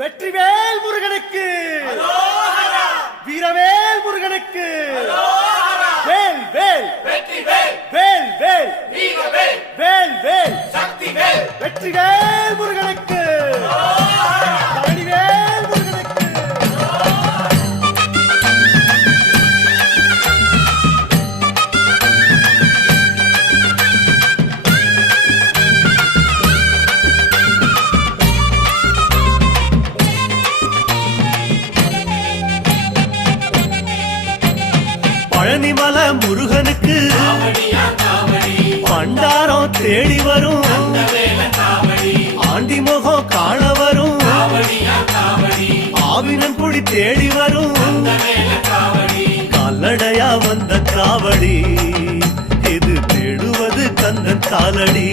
வெற்றிவேல் முருகனுக்கு, வீரவேல் முருகனுக்கு, வேல் வேல் வெற்றிவேல், வேல் வேல் வீரவேல், வேல் வேல் சக்திவேல், வெற்றிவேல் முருகனுக்கு, பழனிவேல் முருகனுக்கு. பழனிமல முருகனுக்கு பண்டாரம் தேடி வரும், ஆண்டி முகம் காண வரும், ஆவினன் குடி தேடி வரும், கால்நடையா வந்த காவடி இது தேடுவது கந்தன் காலடி.